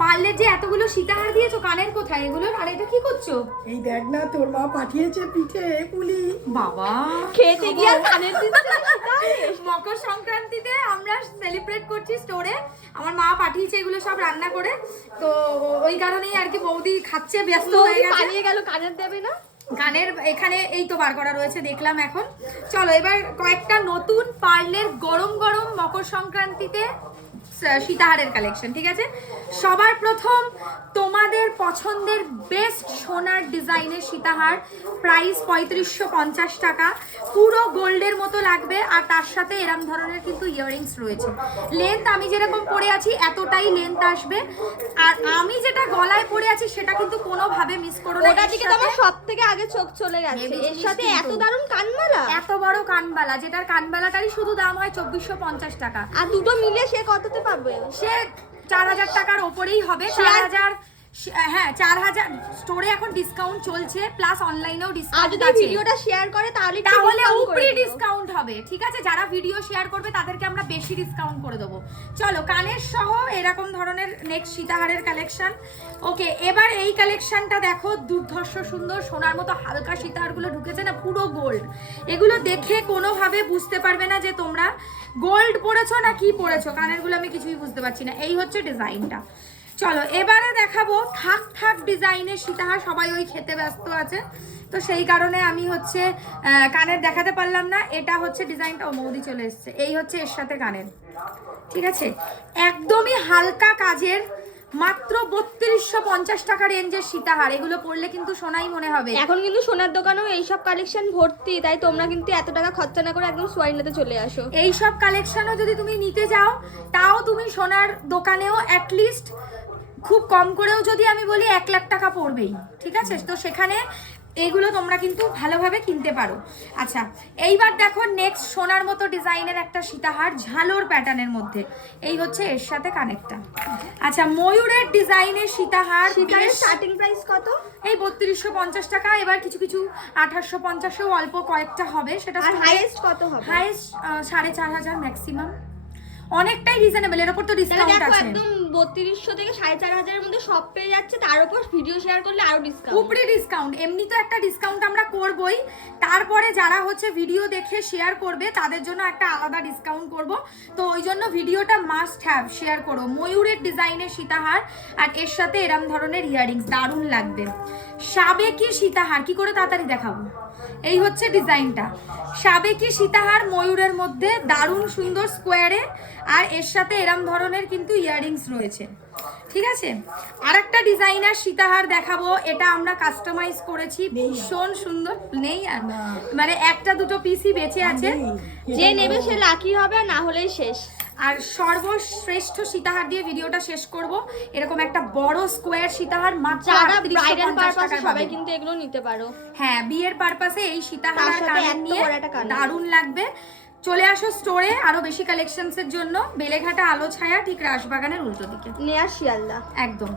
পার্লের যে এতগুলো সীতাহার দিয়েছো, কানের কোথায় এগুলোর? আর এটা কি করছো? এই দেখ না, তোর মা পাঠিয়েছে পিঠে পুলি। বাবা খেতে গিয়ে কানের দিচ্ছে মকর সংক্রান্তিতে আমরা সেলিব্রেট করছি স্টোরে, আমার মা পাঠিয়েছে এগুলো সব রান্না করে, তো ওই কারণেই আর কি বৌদি খাচ্ছে, ব্যস্ত হয়ে গেছে। পালিয়ে গেল, কানের দেবে না? গানের এখানে এই তো বার করা রয়েছে দেখলাম এখন। চলো এবার কয়েকটা নতুন পার্লের গরম গরম মকর সংক্রান্তিতে সীতাহারের কালেকশন, ঠিক আছে? সবার প্রথম তোমাদের পছন্দের বেস্ট সোনার ডিজাইনের সীতাহার, প্রাইস 3550 টাকা, পুরো গোল্ডের মতো লাগবে, আর তার সাথে এরম ধরনের কিন্তু ইয়াররিংস রয়েছে। লেন্থ আমি যেরকম পরে আছি এতটাই লেন্থ আসবে, আর আমি যেটা গলায় পরে আছি সেটা কিন্তু কোনোভাবে মিস করো না। ওটার দিকে তো আমার সবথেকে আগে চোখ চলে গেছে, এর সাথে এত দারুণ কানমালা, এত বড় কানবালা, যেটার কানবালাটারই শুধু দাম হয় 2450 টাকা, আর দুটো মিলে সে কততে পাবে? সে 4000 টাকার ওপরেই হবে। 4000, হ্যাঁ 4000 স্টোরে এখন ডিসকাউন্ট চলছে, প্লাস অনলাইনেও আর ডিসকাউন্ট যদি আছে। ভিডিওটা শেয়ার করে তাহলে উপরে ডিসকাউন্ট হবে, ঠিক আছে? যারা ভিডিও শেয়ার করবে তাদেরকে আমরা বেশি ডিসকাউন্ট করে দেবো। চলো কানের সহ এরকম ধরনের নেক্সট সীতাহারের কালেকশন। ওকে, এবার এই কালেকশনটা দেখো, দুর্ধর্ষ সুন্দর সোনার মতো হালকা সীতাহারগুলো ঢুকেছে না, পুরো গোল্ড। এগুলো দেখে কোনোভাবে বুঝতে পারবে না যে তোমরা গোল্ড পরেছো না কি পরেছো, কানেরগুলো আমি কিছুই বুঝতে পারছি না। এই হচ্ছে ডিজাইনটা। চলো এবারে দেখাবো ঠাক ঠাক ডিজাইনের সীতাহার, সবাই ওই খেতে ব্যস্ত আছে, তো সেই কারণে আমি হচ্ছে কানের দেখাতে পারলাম না। এটা হচ্ছে ডিজাইনটা, ও মৌদি চলে এসছে, এই হচ্ছে এর সাথে কানের, ঠিক আছে? একদমই হালকা কাজের, মাত্র 3250 টাকা রেঞ্জের সীতাহার। এগুলো পরলে কিন্তু সোনাই মনে হবে। এখন কিন্তু সোনার দোকানেও এইসব কালেকশন ভর্তি, তাই তোমরা কিন্তু এত টাকা খরচা না করে একদম সোয়াইনাতে চলে আসো। এইসব কালেকশনও যদি তুমি নিতে যাও, তাও তুমি সোনার দোকানেও অ্যাটলিস্ট খুব কম করেও যদি আমি বলি 1 লাখ টাকা পড়বেই, ঠিক আছে? তো সেখানে এইগুলো তোমরা কিন্তু ভালোভাবে কিনতে পারো। আচ্ছা এইবার দেখো নেক্সট সোনার মতো ডিজাইনের একটা সীতাহার, ঝালোর প্যাটার্নের মধ্যে, এই হচ্ছে এর সাথে কানেক্টটা। আচ্ছা ময়ূরের ডিজাইনের সীতাহার, স্টার্টিং প্রাইস কত? এই 3250 টাকা। এবার কিছু কিছু 2850-এও অল্প কয়েকটা হবে, সেটা হাইয়েস্ট কত হবে? হাইয়েস্ট 4500 ম্যাক্সিমাম, অনেকটাই রিজনেবল। এর উপর তো ডিসকাউন্ট আছে, একদম 3200 থেকে 4500 এর মধ্যে সব পেয়ে যাচ্ছে, তার উপর ভিডিও শেয়ার করলে আরো ডিসকাউন্ট, উপরে ডিসকাউন্ট। এমনি তো একটা ডিসকাউন্ট আমরা করবই, তারপরে যারা হচ্ছে ভিডিও দেখে শেয়ার করবে তাদের জন্য একটা আলাদা ডিসকাউন্ট করব, তো ওই জন্য ভিডিওটা মাস্ট হ্যাভ শেয়ার করো। ময়ূরের ডিজাইনের সীতাহার, আর এর সাথে এরম ধরনের ইয়াররিংস, দারুণ লাগবে। সাবেকি সীতাহার, কি করে তাড়াতাড়ি দেখাবো, এই হচ্ছে ডিজাইনটা। সাবেকি সীতাহার ময়ূরের মধ্যে, দারুণ সুন্দর স্কোয়ারে, আর এর সাথে এরম ধরনের কিন্তু ইয়াররিংস রয়েছে, ঠিক আছে? আরেকটা ডিজাইনার সীতাহার দেখাবো, এটা আমরা কাস্টমাইজ করেছি, ভীষণ সুন্দর। নেই আর মানে একটা দুটো পিসই বেঁচে আছে, যে নেবে সে লাকি হবে, আর না হলেই শেষ। আর সর্বশ্রেষ্ঠ সীতাহার দিয়ে ভিডিওটা শেষ করব। এরকম একটা বড় স্কোয়ার সীতাহার, মাত্র যারা ব্রাইডাল 3850 পারপাসে টাকায় সবাই পাবে। কিন্তু এগুলো নিতে পারো। হ্যাঁ বিয়ের পারপাসে এই সীতাহার তার সাথে কানের এত নিয়ে বড় একটা কানের। দারুণ লাগবে। চলে আসো স্টোরে আরো বেশি কালেকশনসের জন্য, বেলেঘাটা আলো ছায়া, ঠিক রাসবাগানের উল্টো দিকে, নেয়া শিয়ালদা একদম।